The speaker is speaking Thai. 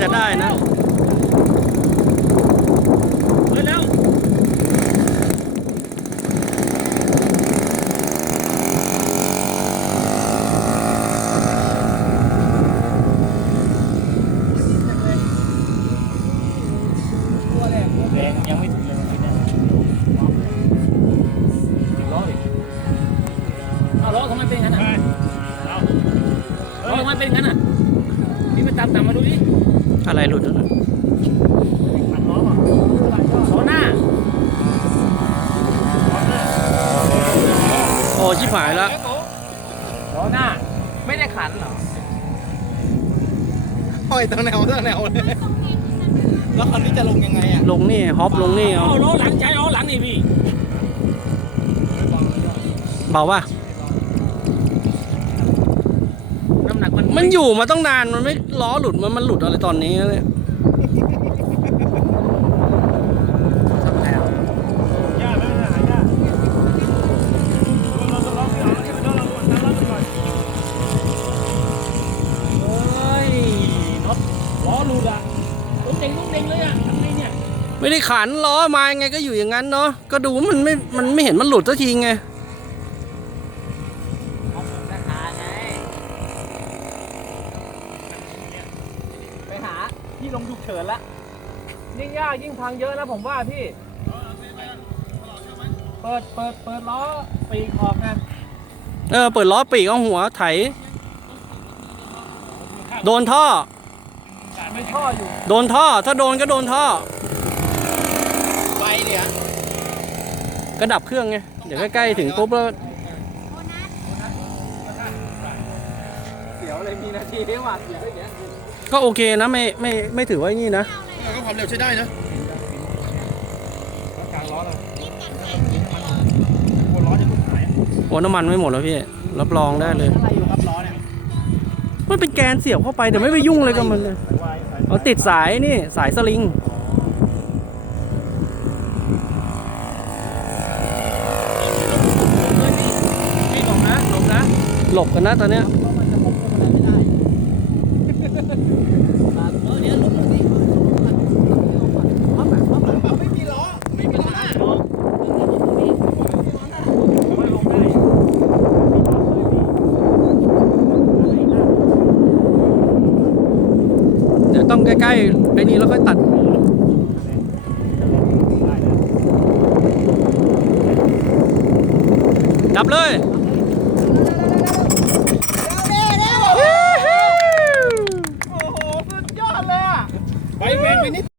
จะได้นะเฮ้ยแล้วยังไม่ถึงเลยวันนี้นะล้ออีกเอาล้อทำไมเป็นงั้นอะล้อทำไมเป็นงั้นอะนี่มาตามตามมาดูดิ อะไรหลุดแล้วนะล้อหน้าโอ้ชิบหายแล้วล้อหน้า ไม่ได้ขันเหรอห้อยตั้งแนวตั้งแนวเลยแล้วคันนี้จะลงยังไงอะลงนี่ฮอปลงนี่เอาเอาล้อหลังใจล้อหลังนี่พี่เบาป่ะ น้ำหนัก มันมันอยู่มาต้องนานมันไม่ล้อหลุดมันมันหลุดอะไรตอนนี้เนี่ยเฮ้ยน็อตล้อหลุดอะตุ้งเด้งตุ้งเด้งเลยอะทำไงเนี่ยไม่ได้ขันล้อมายังไงก็อยู่อย่างนั้นเนาะก็ดูมันไม่มันไม่เห็นมันหลุดสักทีไง ราคาไงไป หาที่ลงฉุกเฉินละยิ่งยากยิ่งพังเยอะนะผมว่าพี่ เปิดเปิดเปิดล้อปีกออกนะเออเปิดล้อปีกเอาหัวไถ โดนท่อ มีท่ออยู่โดนท่อ ถ้าโดนก็โดนท่อไปเดี๋ยวก็ดับเครื่องไง เดี๋ยวใกล้ๆถึงปุ๊บแล้วเดี๋ยวเลยมีนาทีไม่หวาดเสียวอย่างเงี้ย ก็โอเคนะไม่ไม่ไม่ถือว่านี่นะก็ความเร็วใช้ได้นะกลางล้อเลยหัวร้อนจะหลุดหายโอ้น้ำมันไม่หมดแล้วพี่ รับรองได้เลย อะไรอยู่ครับล้อเนี่ยมันเป็นแกนเสียบเข้าไปแต่ไม่ไปยุ่งเลยกับมันเลยเอาติดสายนี่สายสลิงไม่ตกนะหลบนะหลบกันนะตอนเนี้ย ไม่มีล้อไม่มีล้อ เดี๋ยวต้อง ใกล้ๆไอ้นี่แล้วค่อยตัดดับเลย